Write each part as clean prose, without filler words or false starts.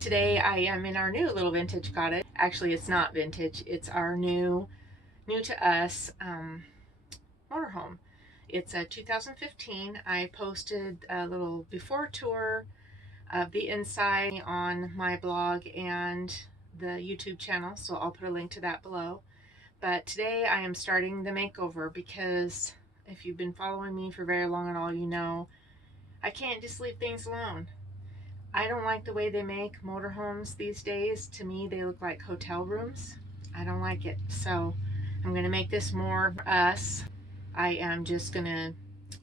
Today I am in our new little vintage cottage. Actually, it's not vintage. It's our new to us motorhome. It's a 2015. I posted a little before tour of the inside on my blog and the YouTube channel, so I'll put a link to that below. But today I am starting the makeover because if you've been following me for very long at all, you know I can't just leave things alone. I don't like the way they make motorhomes these days. To me, they look like hotel rooms. I don't like it. So I'm going to make this more us. I am just going to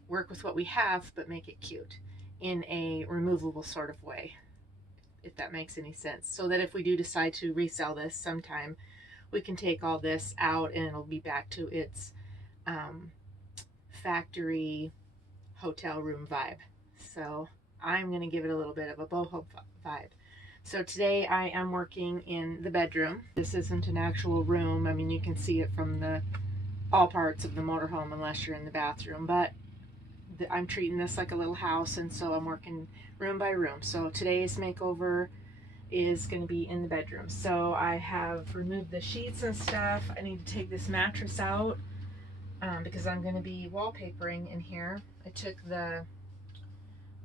work with what we have, but make it cute in a removable sort of way, if that makes any sense. So that if we do decide to resell this sometime, we can take all this out and it'll be back to its factory hotel room vibe. So I'm going to give it a little bit of a boho vibe. So today I am working in the bedroom. This isn't an actual room. I mean, you can see it from all parts of the motorhome unless you're in the bathroom, but I'm treating this like a little house, and so I'm working room by room. So today's makeover is going to be in the bedroom. So I have removed the sheets and stuff. I need to take this mattress out because I'm going to be wallpapering in here. I took the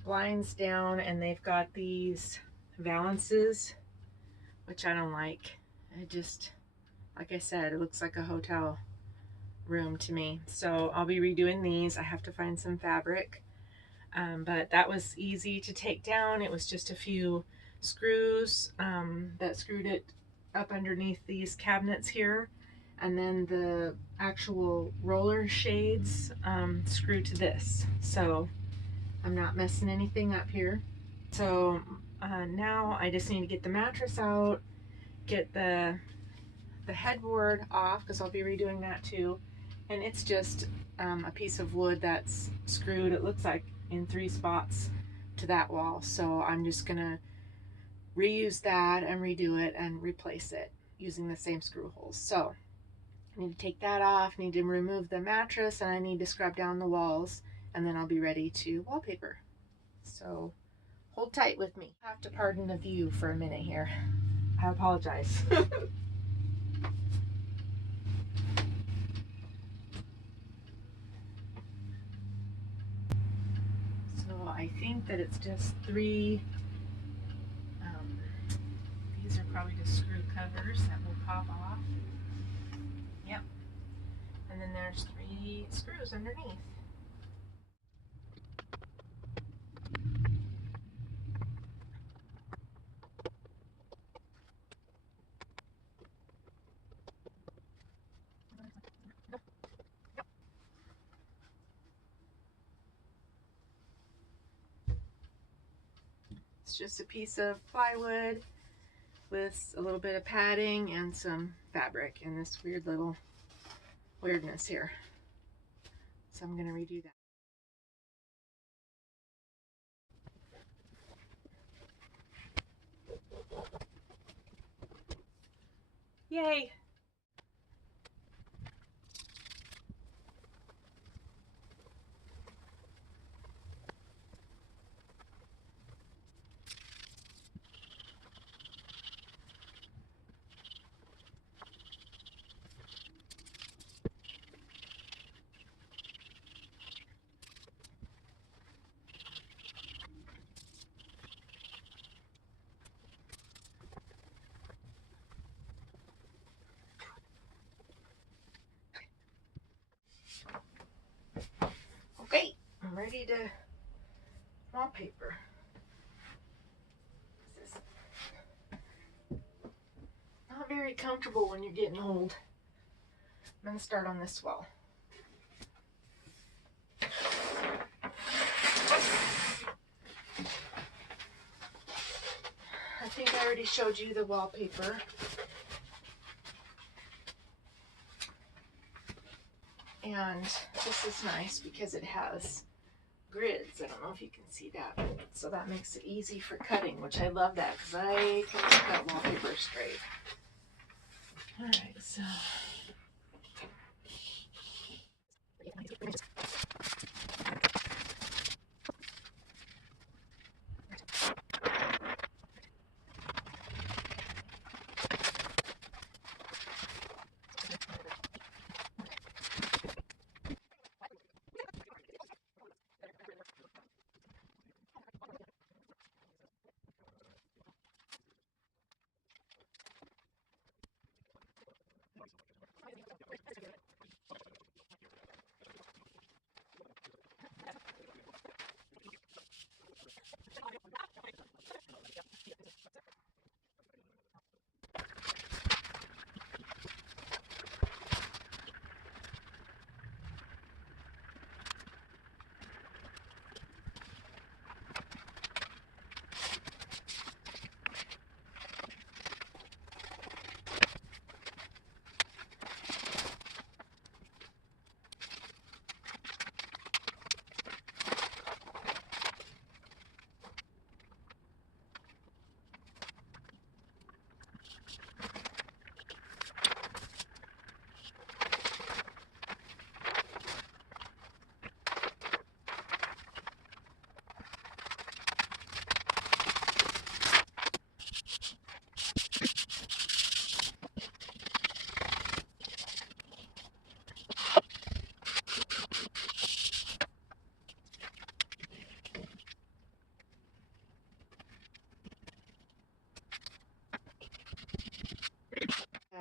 blinds down and they've got these valances, which I don't like. It just, like I said, it looks like a hotel room to me. So I'll be redoing these. I have to find some fabric, but that was easy to take down. It was just a few screws that screwed it up underneath these cabinets here, and then the actual roller shades screw to this. So I'm not messing anything up here. So now I just need to get the mattress out, get the headboard off, because I'll be redoing that too. And it's just a piece of wood that's screwed, it looks like, in 3 spots to that wall. So I'm just gonna reuse that and redo it and replace it using the same screw holes. So I need to take that off, need to remove the mattress, and I need to scrub down the walls, and then I'll be ready to wallpaper. So hold tight with me. I have to pardon the view for a minute here. I apologize. So I think that it's just 3, these are probably just screw covers that will pop off. Yep. And then there's 3 screws underneath. It's just a piece of plywood with a little bit of padding and some fabric and this weird little weirdness here. So I'm going to redo that. Yay! Okay, I'm ready to wallpaper. This is not very comfortable when you're getting old. I'm going to start on this wall. I think I already showed you the wallpaper. And this is nice because it has grids. I don't know if you can see that. So that makes it easy for cutting, which I love that because I can cut wallpaper straight. Alright, so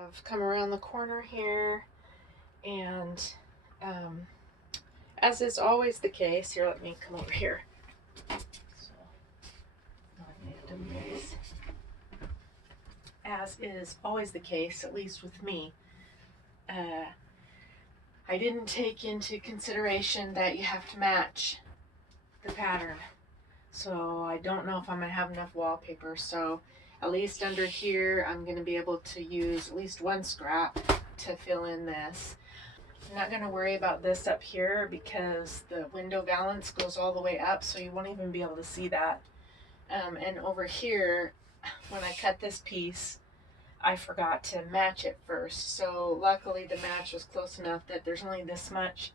I've come around the corner here, and as is always the case, here, let me come over here. So, I have to move this. As is always the case, at least with me, I didn't take into consideration that you have to match the pattern. So I don't know if I'm going to have enough wallpaper. So at least under here, I'm going to be able to use at least one scrap to fill in this. I'm not going to worry about this up here because the window valance goes all the way up, so you won't even be able to see that. And over here, when I cut this piece, I forgot to match it first. So luckily the match was close enough that there's only this much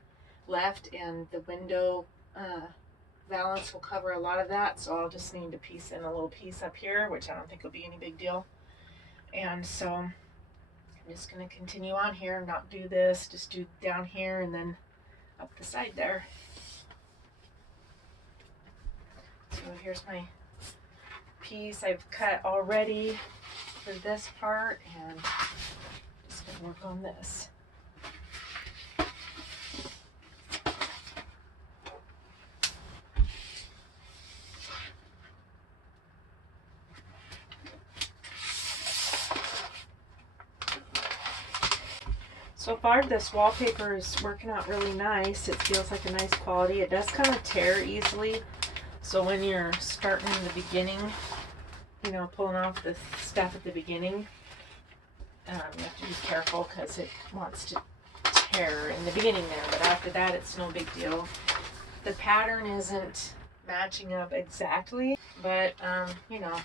left, and the window valance will cover a lot of that. So I'll just need to piece in a little piece up here, which I don't think will be any big deal. And so I'm just going to continue on here and not do this, just do down here and then up the side there. So here's my piece I've cut already for this part, and just going to work on this. So far this wallpaper is working out really nice. It feels like a nice quality. It does kind of tear easily. So when you're starting in the beginning, you know, pulling off the stuff at the beginning, you have to be careful because it wants to tear in the beginning there. But after that, it's no big deal. The pattern isn't matching up exactly, but you know,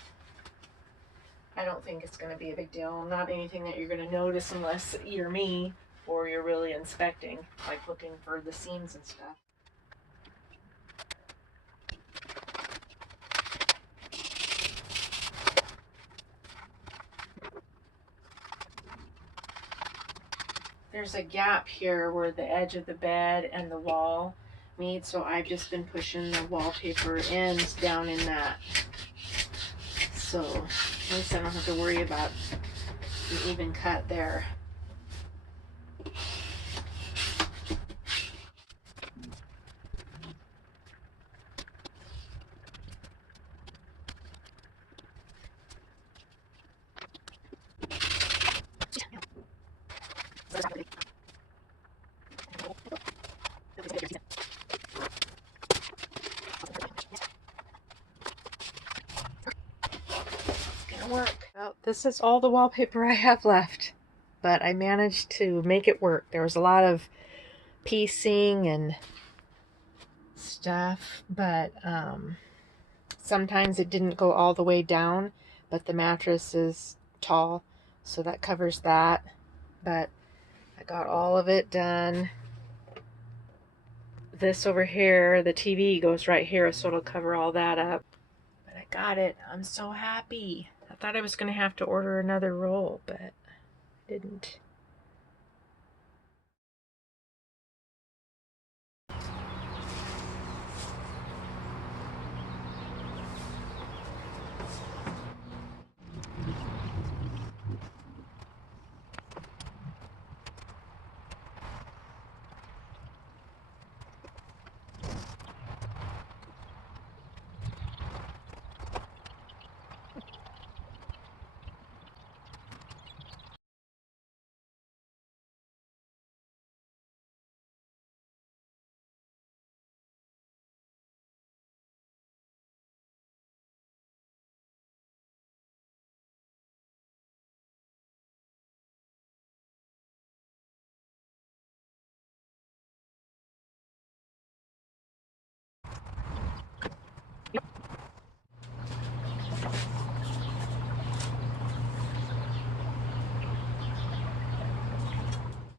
I don't think it's going to be a big deal. Not anything that you're going to notice unless you're me or you're really inspecting, like looking for the seams and stuff. There's a gap here where the edge of the bed and the wall meet, so I've just been pushing the wallpaper ends down in that. So at least I don't have to worry about an even cut there. Work. Well, this is all the wallpaper I have left, but I managed to make it work. There was a lot of piecing and stuff, but sometimes it didn't go all the way down, but the mattress is tall, so that covers that. But I got all of it done. This over here, the TV goes right here, so it'll cover all that up. But I got it. I'm so happy. I thought I was going to have to order another roll, but I didn't.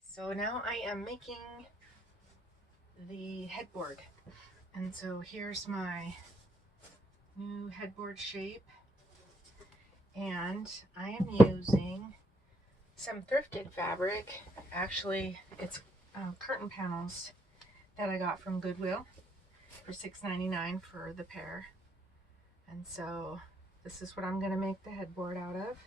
So now I am making the headboard. And so here's my new headboard shape. And I am using some thrifted fabric. Actually, it's curtain panels that I got from Goodwill for $6.99 for the pair. And so this is what I'm going to make the headboard out of.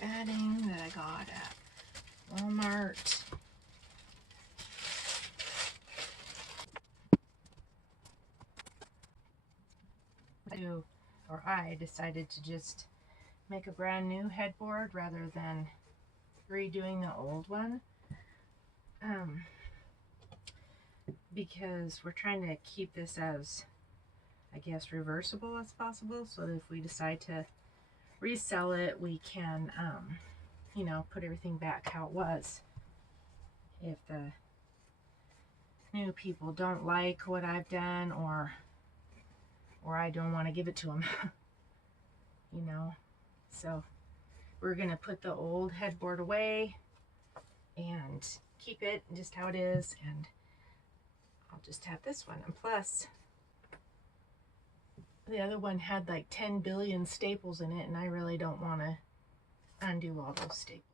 batting that I got at Walmart. I decided to just make a brand new headboard rather than redoing the old one, because we're trying to keep this as, I guess, reversible as possible, so that if we decide to resell it, we can you know, put everything back how it was. If the new people don't like what I've done, or I don't want to give it to them, you know. So we're gonna put the old headboard away and keep it just how it is, and I'll just have this one. And plus, the other one had like 10 billion staples in it, and I really don't want to undo all those staples.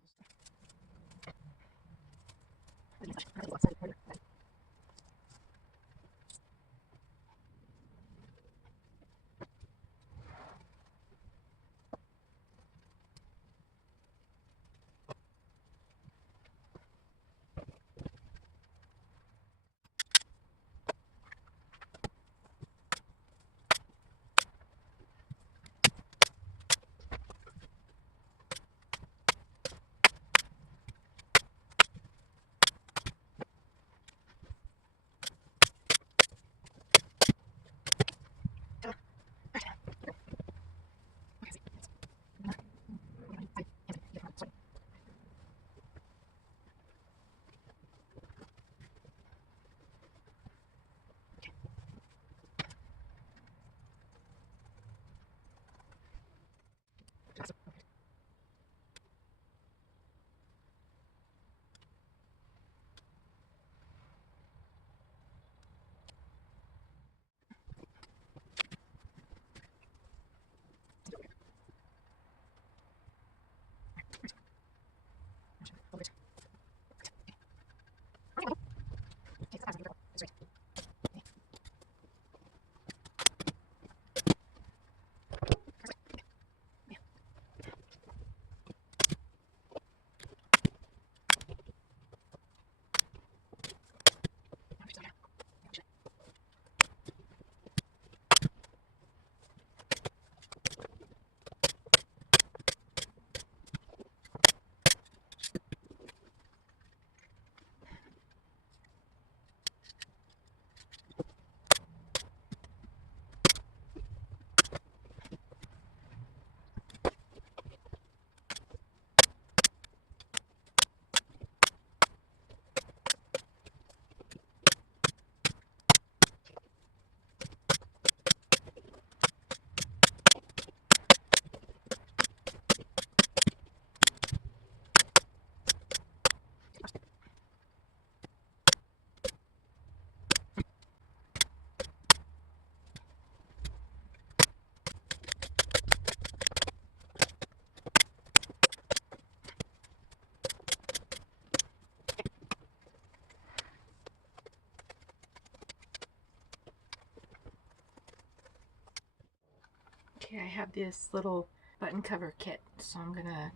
Okay, I have this little button cover kit, so I'm gonna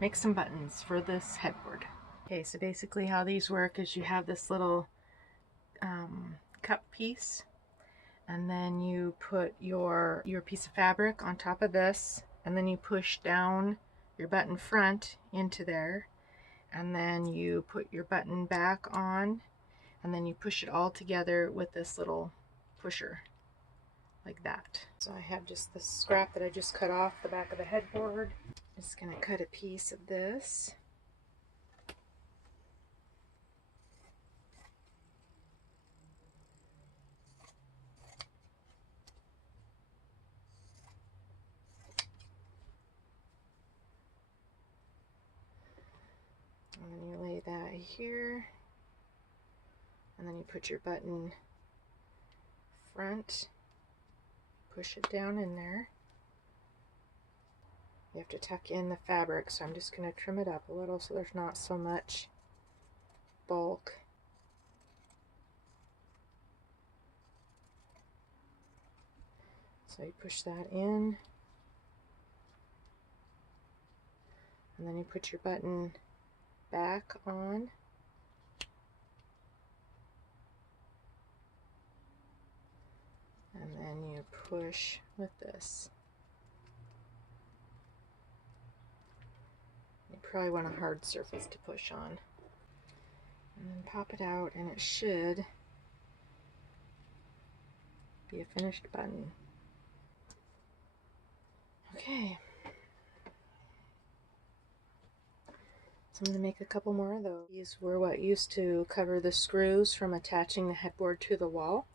make some buttons for this headboard. Okay, so basically how these work is you have this little cup piece, and then you put your piece of fabric on top of this, and then you push down your button front into there, and then you put your button back on, and then you push it all together with this little pusher, like that. So I have just this scrap that I just cut off the back of the headboard. Just gonna cut a piece of this. And then you lay that here, and then you put your button front, push it down in there. You have to tuck in the fabric, so I'm just going to trim it up a little so there's not so much bulk. So you push that in, And then you put your button back on. And then you push with this. You probably want a hard surface to push on. And then pop it out, and it should be a finished button. Okay. So I'm going to make a couple more of those. These were what used to cover the screws from attaching the headboard to the wall.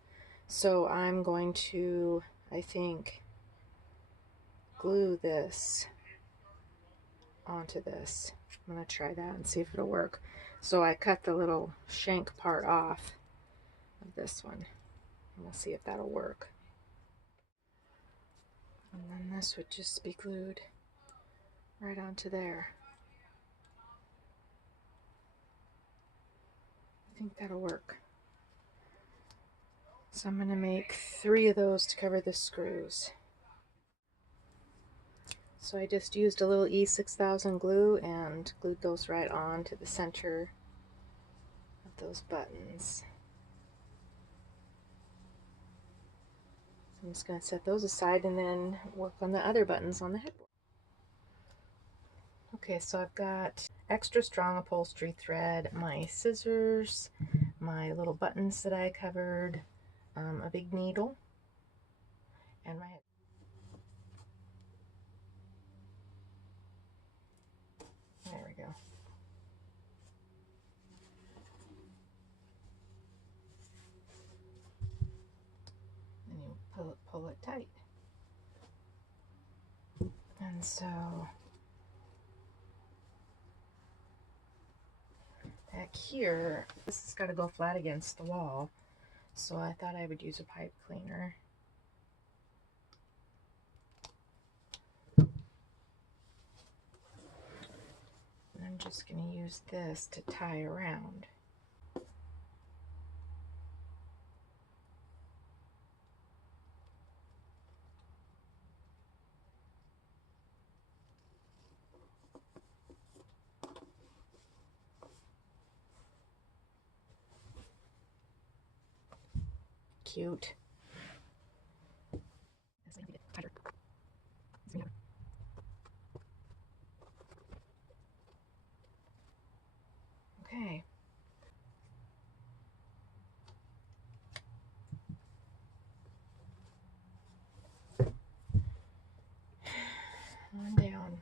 So I'm going to, I think, glue this onto this. I'm going to try that and see if it'll work. So I cut the little shank part off of this one. And we'll see if that'll work. And then this would just be glued right onto there. I think that'll work. So I'm going to make 3 of those to cover the screws. So I just used a little E6000 glue and glued those right on to the center of those buttons. So I'm just going to set those aside and then work on the other buttons on the headboard. Okay, so I've got extra strong upholstery thread, my scissors, my little buttons that I covered, a big needle, and my there we go. And you pull it tight. And so back here, this has got to go flat against the wall. So I thought I would use a pipe cleaner. And I'm just going to use this to tie around. Cute. Okay. On down.